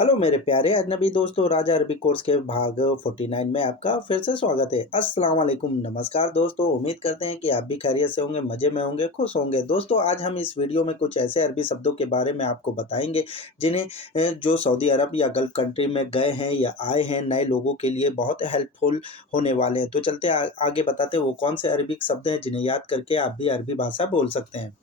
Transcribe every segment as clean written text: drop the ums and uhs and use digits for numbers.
Hello मेरे प्यारे अजनबी दोस्तों, राजा अरबी कोर्स के भाग 49 में आपका फिर से स्वागत है। अस्सलाम वालेकुम, नमस्कार दोस्तों। उम्मीद करते हैं कि आप भी खैरियत से होंगे, मज़े में होंगे, खुश होंगे। दोस्तों, आज हम इस वीडियो में कुछ ऐसे अरबी शब्दों के बारे में आपको बताएंगे जिन्हें जो सऊदी अरब या गल्फ़ कंट्री में गए हैं या आए हैं, नए लोगों के लिए बहुत हेल्पफुल होने वाले हैं। तो चलते आगे बताते हैं वो कौन से अरबिक शब्द हैं जिन्हें याद करके आप भी अरबी भाषा बोल सकते हैं।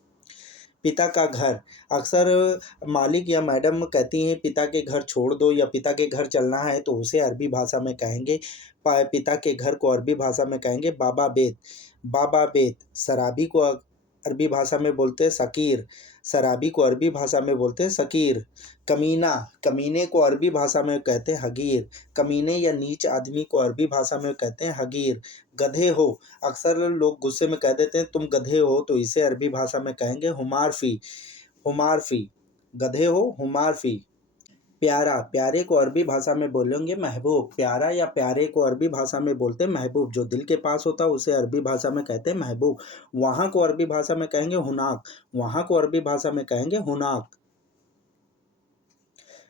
पिता का घर। अक्सर मालिक या मैडम कहती हैं पिता के घर छोड़ दो या पिता के घर चलना है, तो उसे अरबी भाषा में कहेंगे पिता के घर को अरबी भाषा में कहेंगे बाबा बेत। बाबा बेत। शराबी को अरबी भाषा में बोलते हैं सकीर। शराबी को अरबी भाषा में बोलते हैं सकीर। कमीना। कमीने को अरबी भाषा में कहते हैं हगीर। कमीने या नीच आदमी को अरबी भाषा में कहते हैं हगीर। गधे हो। अक्सर लोग गुस्से में कह देते हैं तुम गधे हो, तो इसे अरबी भाषा में कहेंगे हुमारफी। हुमारफी। गधे हो, हुमारफी। प्यारा। प्यारे को अरबी भाषा में बोलेंगे महबूब। प्यारा या प्यारे को अरबी भाषा में बोलते हैं महबूब। जो दिल के पास होता है उसे अरबी भाषा में कहते हैं महबूब। वहाँ को अरबी भाषा में कहेंगे हुनाक। वहाँ को अरबी भाषा में कहेंगे हुनाक।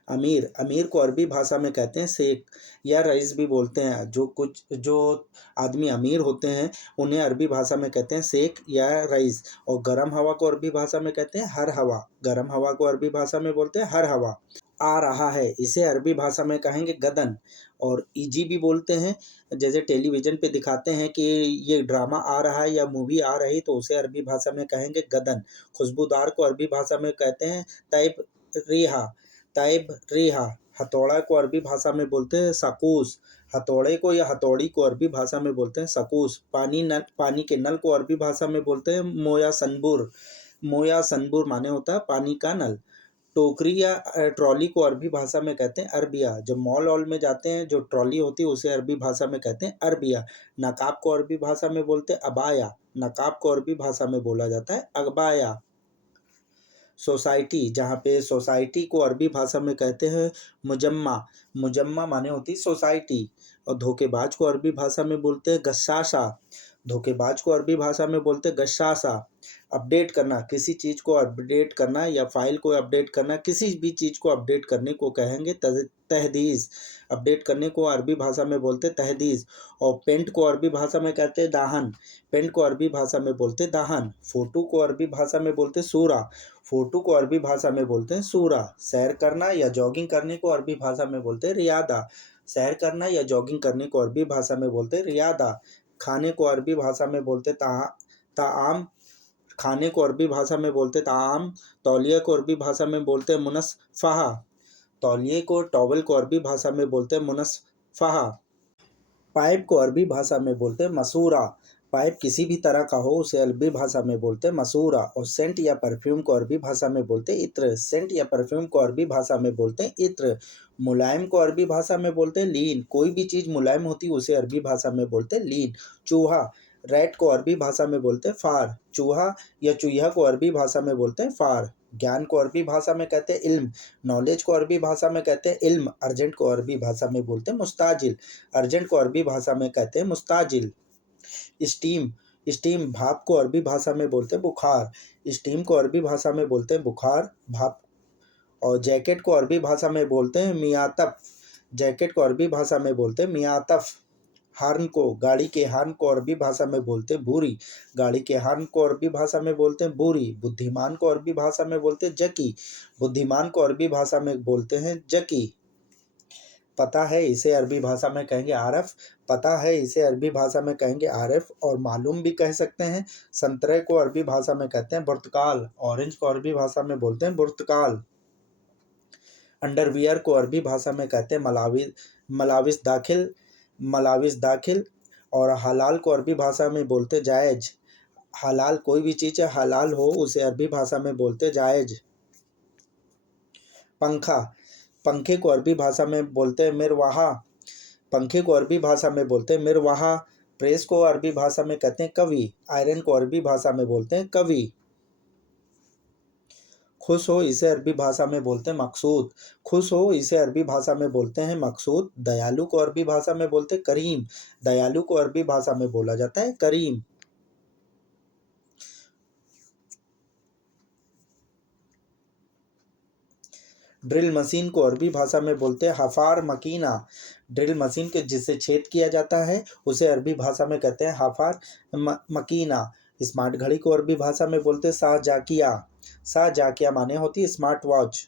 अमीर। अमीर को अरबी भाषा में कहते हैं शेख या रईस भी बोलते हैं। जो आदमी अमीर होते हैं उन्हें अरबी भाषा में कहते हैं शेख या रईस। और गर्म हवा को अरबी भाषा में कहते हैं हर हवा। गर्म हवा को अरबी भाषा में बोलते हैं हर हवा। आ रहा है, इसे अरबी भाषा में कहेंगे गदन। और ईजी भी बोलते हैं। जैसे टेलीविज़न पे दिखाते हैं कि ये ड्रामा आ रहा है या मूवी आ रही, तो उसे अरबी भाषा में कहेंगे गदन। खुशबूदार को अरबी भाषा में कहते हैं तैब रिहा। तैब रिहा। हथौड़ा को अरबी भाषा में बोलते हैं सकूस। हथौड़े को या हथौड़ी को अरबी भाषा में बोलते हैं सकूस। पानी के नल को अरबी भाषा में बोलते हैं मोया सनबुर। मोया सनबुर माने होता है पानी का नल। टोकरी या ट्रॉली को अरबी भाषा में कहते हैं अरबिया। जब मॉल वॉल में जाते हैं, जो ट्रॉली होती है उसे अरबी भाषा में कहते हैं अरबिया। नकाब को अरबी भाषा में बोलते हैं अबाया। नकाब को अरबी भाषा में बोला जाता है अगबाया। सोसाइटी। जहाँ पे सोसाइटी को अरबी भाषा में कहते हैं मुजम्मा। मुजम्मा माने होती है सोसाइटी। और धोखेबाज को अरबी भाषा में बोलते हैं गशाशा। धोखेबाज को अरबी भाषा में बोलते हैं गशाशा। अपडेट करना। किसी चीज़ को अपडेट करना या फाइल को अपडेट करना, किसी भी चीज़ को अपडेट करने को कहेंगे तहदीस। अपडेट करने को अरबी भाषा में बोलते हैं तहदीस। और पेंट को अरबी भाषा में कहते हैं दाहन। पेंट को अरबी भाषा में बोलते हैं दाहन। फ़ोटो को अरबी भाषा में बोलते हैं सूरा। फ़ोटो को अरबी भाषा में बोलते हैं सूरा। सैर करना या जॉगिंग करने को अरबी भाषा में बोलते हैं रियादा। सैर करना या जॉगिंग करने को अरबी भाषा में बोलते हैं रियादा। खाने को अरबी भाषा में बोलते ताआम। खाने को अरबी भाषा में बोलते ताआम। तौलिया को अरबी भाषा में बोलते हैं मुनस्फ़हा। तौलिए को टॉवल को अरबी भाषा में बोलते हैं मुनस्फ़हा। पाइप को अरबी भाषा में बोलते हैं मसूरा। पाइप किसी भी तरह का हो उसे अरबी भाषा में बोलते हैं मसूरा। और सेंट या परफ्यूम को अरबी भाषा में बोलते हैं इत्र। सेंट या परफ्यूम को अरबी भाषा में बोलते हैं इत्र। मुलायम को अरबी भाषा में बोलते हैं लीन। कोई भी चीज़ मुलायम होती है उसे अरबी भाषा में बोलते हैं लीन। चूहा। रैट को अरबी भाषा में बोलते हैं फार। चूहा या चूहा को अरबी भाषा में बोलते हैं फार। ज्ञान को अरबी भाषा में कहते हैं इल्म। नॉलेज को अरबी भाषा में कहते हैं इल्म। अर्जेंट को अरबी भाषा में बोलते हैं मुस्ताजिल। अर्जेंट को अरबी भाषा में कहते हैं मुस्ताजिल। स्टीम। स्टीम भाप को अरबी भाषा में बोलते हैं बुखार। स्टीम को अरबी भाषा में बोलते हैं बुखार, भाप। और जैकेट को अरबी भाषा में बोलते हैं मियातफ। जैकेट को अरबी भाषा में बोलते हैं मियातफ। हार्न को, गाड़ी के हार्न को अरबी भाषा में बोलते हैं बूरी। गाड़ी के हार्न को अरबी भाषा में बोलते हैं बूरी। बुद्धिमान को अरबी भाषा में बोलते हैं जकी। बुद्धिमान को अरबी भाषा में बोलते हैं जकी। पता है, इसे अरबी भाषा में कहेंगे आरफ। पता है, इसे अरबी भाषा में कहेंगे आरफ और मालूम भी कह सकते हैं। संतरे को अरबी भाषा में कहते हैं बुर्तकाल। ऑरेंज को अरबी भाषा में बोलते हैं बुर्तकाल। अंडरवियर को अरबी भाषा में कहते हैं मलाविस। मलाविस दाखिल। मलाविस दाखिल। और हलाल को अरबी भाषा में बोलते जायज़। हलाल कोई भी चीज़ है, हलाल हो उसे अरबी भाषा में बोलते जायज़। पंखा। पंखे को अरबी भाषा में बोलते हैं मिरवाहा। पंखे को अरबी भाषा में बोलते हैं मिरवाहा। प्रेस को अरबी भाषा में कहते हैं कवि। आयरन को अरबी भाषा में बोलते हैं कवि। खुश हो, इसे अरबी भाषा में बोलते हैं मकसूद। खुश हो, इसे अरबी भाषा में बोलते हैं मकसूद। दयालु को अरबी भाषा में बोलते हैं करीम। दयालु को अरबी भाषा में बोला जाता है करीम। ड्रिल मशीन को अरबी भाषा में बोलते हैं हफ़ार मकीना। ड्रिल मशीन के जिससे छेद किया जाता है उसे अरबी भाषा में कहते हैं हफ़ार मकीना। स्मार्ट घड़ी को अरबी भाषा में बोलते हैं शाहजाकिया। शाहजाकिया माने होती है स्मार्ट वॉच।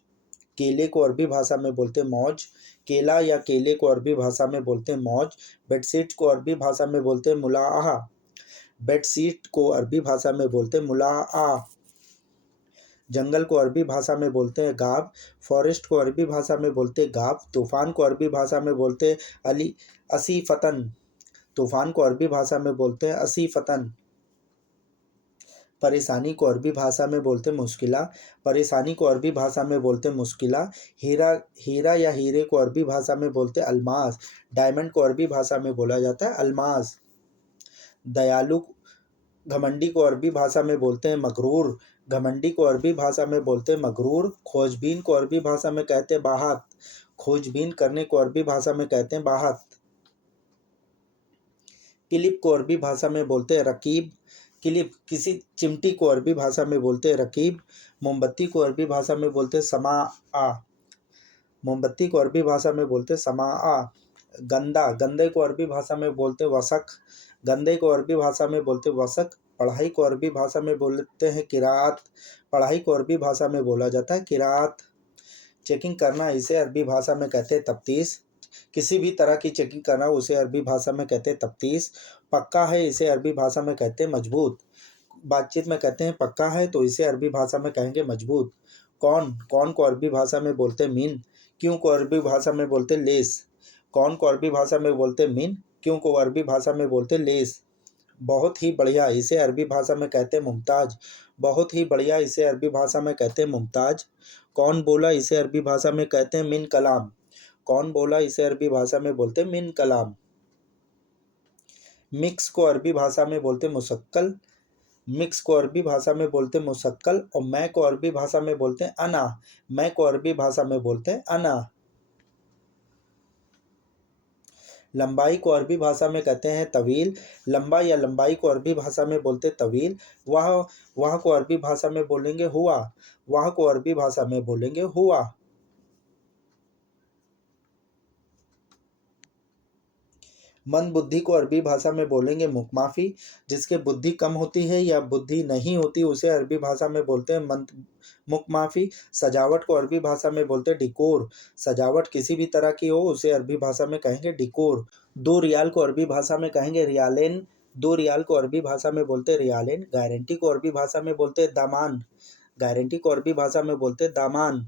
केले को अरबी भाषा में बोलते हैं मौज। केला या केले को अरबी भाषा में बोलते हैं मौज। बेडशीट को अरबी भाषा में बोलते हैं मुलाहा। बेडशीट को अरबी भाषा में बोलते हैं मुलाहा। जंगल को अरबी भाषा में बोलते हैं गाब। फॉरेस्ट को अरबी भाषा में बोलते हैं गाब। तूफान को अरबी भाषा में बोलते हैं अली असीफतन। तूफान को अरबी भाषा में बोलते हैं असीफतन। परेशानी को अरबी भाषा में बोलते मुश्किला। परेशानी को अरबी भाषा में बोलते मुश्किला। हीरा हीरा या हीरे को अरबी भाषा में बोलते अलमास। डायमंड को अरबी भाषा में बोला जाता है अलमास। दयालु घमंडी को अरबी भाषा में बोलते हैं मगरूर। घमंडी को अरबी भाषा में बोलते हैं मगरूर। खोजबीन को अरबी भाषा में कहते हैं बाहत। खोजबीन करने को अरबी भाषा में कहते हैं बाहत। क्लिप को अरबी भाषा में बोलते हैं रकीब। क्लिप किसी चिमटी को अरबी भाषा में बोलते हैं रकीब। मोमबत्ती को अरबी भाषा में बोलते हैं समा। मोमबत्ती को अरबी भाषा में बोलते हैं समा। गंदा गंदे को अरबी भाषा में बोलते हैं वसक। गंदे को अरबी भाषा में बोलते हैं वसक। पढ़ाई को अरबी भाषा में बोलते हैं किरात। पढ़ाई को अरबी भाषा में बोला जाता है किरात। चेकिंग करना इसे अरबी भाषा में कहते हैं तफ्तीश। किसी भी तरह की चेकिंग करना उसे अरबी भाषा में कहते हैं तफ्तीश। पक्का है इसे अरबी भाषा में कहते हैं मजबूत। बातचीत में कहते हैं पक्का है तो इसे अरबी भाषा में कहेंगे मजबूत। कौन कौन को अरबी भाषा में बोलते हैं मीन। क्यों को अरबी भाषा में बोलते हैं लेस। कौन को अरबी भाषा में बोलते हैं मीन। क्यों को अरबी भाषा में बोलते हैं लेस। बहुत ही बढ़िया इसे अरबी भाषा में कहते हैं मुमताज़। बहुत ही बढ़िया इसे अरबी भाषा में कहते हैं मुमताज़। कौन बोला इसे अरबी भाषा में कहते हैं मिन कलाम। कौन बोला इसे अरबी भाषा में बोलते हैं मिन कलाम। मिक्स को अरबी भाषा में बोलते हैं मुशक्कल। मिक्स को अरबी भाषा में बोलते हैं मुशक्कल। और मैं को अरबी भाषा में बोलते हैं अना। मैं को अरबी भाषा में बोलते हैं अना। लंबाई को अरबी भाषा में कहते हैं तवील। लंबा या लंबाई को अरबी भाषा में बोलते हैं तवील। वह को अरबी भाषा में बोलेंगे हुआ। वह को अरबी भाषा में बोलेंगे हुआ। मंद बुद्धि को अरबी भाषा में बोलेंगे मुकमाफी। जिसके बुद्धि कम होती है या बुद्धि नहीं होती उसे अरबी भाषा में बोलते हैं मंद मुकमाफी। सजावट को अरबी भाषा में बोलते हैं डिकोर। सजावट किसी भी तरह की हो उसे अरबी भाषा में कहेंगे डिकोर। 2 रियाल को अरबी भाषा में कहेंगे रियालेन। 2 रियाल को अरबी भाषा में बोलते हैं रियालेन। गारंटी को अरबी भाषा में बोलते हैं दामान। गारंटी को अरबी भाषा में बोलते हैं दामान।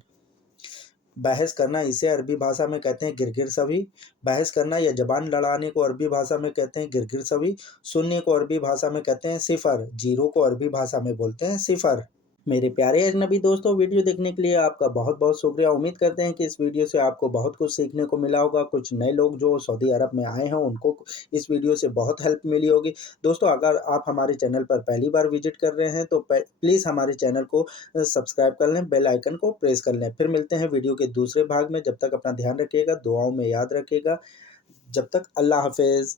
बहस करना इसे अरबी भाषा में कहते हैं गिरगिर सवी। बहस करना या जबान लड़ाने को अरबी भाषा में कहते हैं गिरगिर सवी। शून्य को अरबी भाषा में कहते हैं सिफर। जीरो को अरबी भाषा में बोलते हैं सिफर। मेरे प्यारे अजनबी दोस्तों, वीडियो देखने के लिए आपका बहुत बहुत शुक्रिया। उम्मीद करते हैं कि इस वीडियो से आपको बहुत कुछ सीखने को मिला होगा। कुछ नए लोग जो सऊदी अरब में आए हैं उनको इस वीडियो से बहुत हेल्प मिली होगी। दोस्तों, अगर आप हमारे चैनल पर पहली बार विजिट कर रहे हैं तो प्लीज़ हमारे चैनल को सब्सक्राइब कर लें, बेल आइकन को प्रेस कर लें। फिर मिलते हैं वीडियो के दूसरे भाग में। जब तक अपना ध्यान रखिएगा, दुआओं में याद रखिएगा। जब तक अल्लाह हाफिज़।